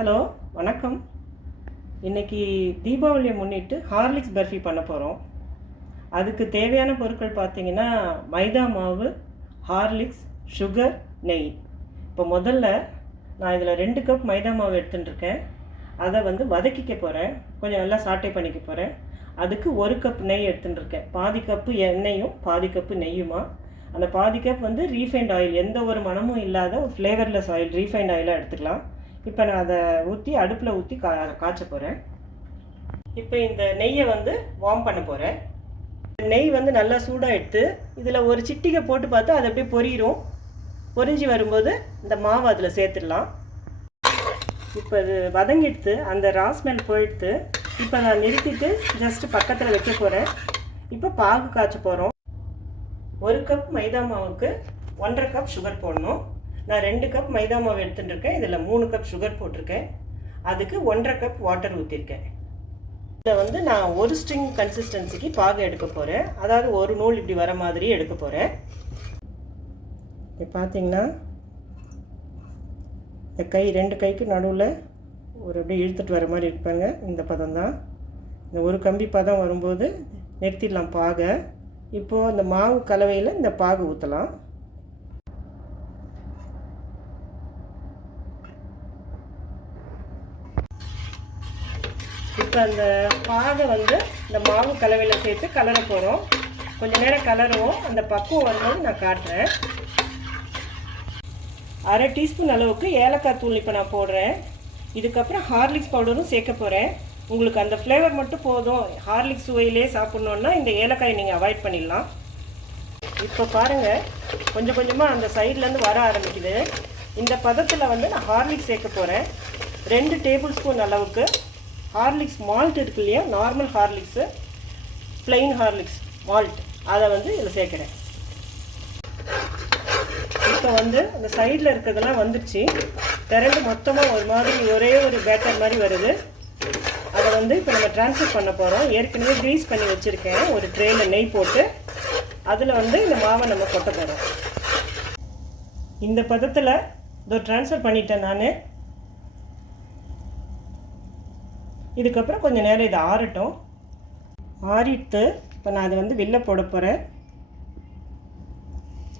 Hello வணக்கம். இன்றைக்கி தீபாவளியை முன்னிட்டு ஹார்லிக்ஸ் பர்ஃபி பண்ண போகிறோம் அதுக்கு தேவையான பொருட்கள் பார்த்தீங்கன்னா மைதா மாவு ஹார்லிக்ஸ் சுகர் நெய். இப்போ முதல்ல நான் இதில் ரெண்டு கப் மைதா மாவு எடுத்துட்டுருக்கேன். அதை வந்து வதக்கிக்க போகிறேன் கொஞ்சம் நல்லா சாட்டை பண்ணிக்க போகிறேன் அதுக்கு ஒரு கப் நெய் எடுத்துட்டுருக்கேன். பாதி கப்பு எண்ணெயும் பாதி கப்பு நெய்யுமா. அந்த பாதி கப் வந்து ரீஃபைண்ட் ஆயில் எந்த ஒரு மணமும் இல்லாத ஃப்ளேவர்லெஸ் ஆயில் ரீஃபைண்ட் ஆயிலாக எடுத்துக்கலாம். இப்போ நான் அதை ஊற்றி அடுப்பில் ஊற்றி கா காய்ச்ச போகிறேன் இப்போ இந்த நெய்யை வந்து வார்ம் பண்ண போகிறேன் நெய் வந்து நல்லா சூடாக எடுத்து இதில் ஒரு சிட்டிகை போட்டு பார்த்தா அது அப்படியே பொரியிடும் பொரிஞ்சு வரும்போது இந்த மாவு அதில் சேர்த்துடலாம். இப்போ இது வதங்கிடுத்து அந்த ரா ஸ்மெல் போயிடுத்து இப்போ நான் நிறுத்திட்டு ஜஸ்ட் பக்கத்தில் வைக்க போகிறேன் இப்போ பாகு காய்ச்ச போகிறோம் ஒரு கப் மைதா மாவுக்கு ஒன்றரை கப் சுகர் போடணும். நான் ரெண்டு கப் மைதா மாவு எடுத்துட்டுருக்கேன் இதில் மூணு கப் சுகர் போட்டிருக்கேன். அதுக்கு ஒன்றரை கப் வாட்டர் ஊற்றிருக்கேன் இதில் வந்து நான் ஒரு ஸ்ட்ரிங் கன்சிஸ்டன்சிக்கு பாகு எடுக்க போகிறேன் அதாவது ஒரு நூல் இப்படி வர மாதிரி எடுக்க போகிறேன் இப்போ பார்த்தீங்கன்னா இந்த கை ரெண்டு கைக்கு நடுவில் ஒரு அப்படியே இழுத்துட்டு வர மாதிரி இருப்பாங்க இந்த பதம் தான். இந்த ஒரு கம்பி பதம் வரும்போது நிறுத்திடலாம் பாகை. இப்போது அந்த மாவு கலவையில் இந்த பாகு ஊற்றலாம் இப்போ அந்த பாகை வந்து இந்த மாவு கலவையில் சேர்த்து கலர போகிறோம் கொஞ்ச நேரம் கலருவோம். அந்த பக்குவம் வரும்போது நான் காட்டுறேன். அரை டீஸ்பூன் அளவுக்கு ஏலக்காய் தூள் இப்போ நான் போடுறேன். இதுக்கப்புறம் ஹார்லிக்ஸ் பவுடரும் சேர்க்க போகிறேன் உங்களுக்கு அந்த ஃப்ளேவர் மட்டும் போதும். ஹார்லிக்ஸ் சுவையிலே சாப்பிட்ணுன்னா இந்த ஏலக்காயை நீங்கள் அவாய்ட் பண்ணிடலாம். இப்போ பாருங்கள் கொஞ்சம் கொஞ்சமாக அந்த சைட்லேருந்து வர ஆரம்பிக்குது. இந்த பதத்தில் வந்து நான் ஹார்லிக்ஸ் சேர்க்க போகிறேன் ரெண்டு டேபிள் ஸ்பூன் அளவுக்கு ஹார்லிக்ஸ் மால்ட் இருக்கு இல்லையா? Normal Horlicks plain Horlicks malt அதை வந்து இதில் சேர்க்குறேன். இப்போ வந்து அந்த சைடில் இருக்கிறதெல்லாம் வந்துடுச்சு திரண்டு மொத்தமாக ஒரு மாதிரி ஒரே ஒரு பேட்டர் மாதிரி வருது. அதை வந்து இப்போ நம்ம ட்ரான்ஸ்ஃபர் பண்ண போகிறோம் ஏற்கனவே க்ரீஸ் பண்ணி வச்சுருக்கேன். ஒரு ட்ரேயில் நெய் போட்டு அதில் வந்து இந்த மாவை நம்ம கொட்ட போகிறோம் இந்த பதத்தில் இதோ ட்ரான்ஸ்ஃபர் பண்ணிட்டேன் நான். இதுக்கப்புறம் கொஞ்சம் நேரம் இது ஆறட்டும். ஆறிட்டு இப்போ நான் அதை வந்து வெளில போட போகிறேன்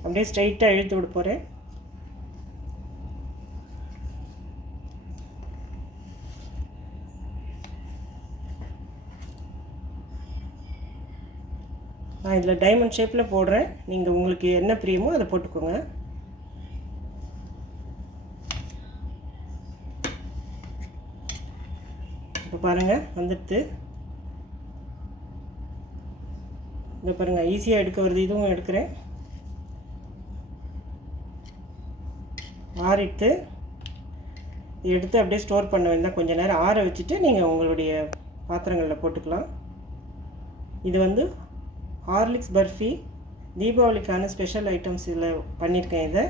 அப்படியே ஸ்ட்ரைட்டாக இழுத்து விட போகிறேன் நான் இதில் டைமண்ட் ஷேப்பில் போடுறேன். நீங்கள் உங்களுக்கு என்ன பிரியமோ அதை போட்டுக்கோங்க. இப்போ பாருங்கள் வந்துடுது இதை பாருங்கள் ஈஸியாக எடுக்க வருது. இதுவும் எடுக்கிறேன். ஆறிட்டு எடுத்து அப்படியே ஸ்டோர் பண்ண வேண்டாம் கொஞ்சம் நேரம் ஆற வச்சுட்டு நீங்கள் உங்களுடைய பாத்திரங்களில் போட்டுக்கலாம். இது வந்து ஹார்லிக்ஸ் பர்ஃபி தீபாவளிக்கான ஸ்பெஷல் ஐட்டம்ஸ் இதில் பண்ணியிருக்கேன் இதை.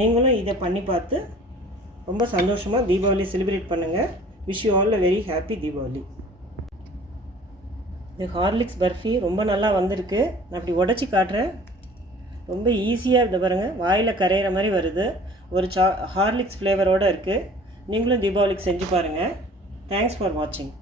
நீங்களும் இதை பண்ணி பார்த்து ரொம்ப சந்தோஷமாக தீபாவளி செலிப்ரேட் பண்ணுங்கள் wish you all a very happy Deepavali இது ஹார்லிக்ஸ் பர்ஃபி ரொம்ப நல்லா வந்திருக்கு. நான் அப்படி உடச்சி காட்டுறேன். ரொம்ப ஈஸியாக இதை பாருங்கள் வாயில் கரையிற மாதிரி வருது. ஒரு சா ஹார்லிக்ஸ் ஃப்ளேவரோடு இருக்குது நீங்களும் தீபாவளிக்கு செஞ்சு பாருங்கள் தேங்க்ஸ் ஃபார் வாட்சிங்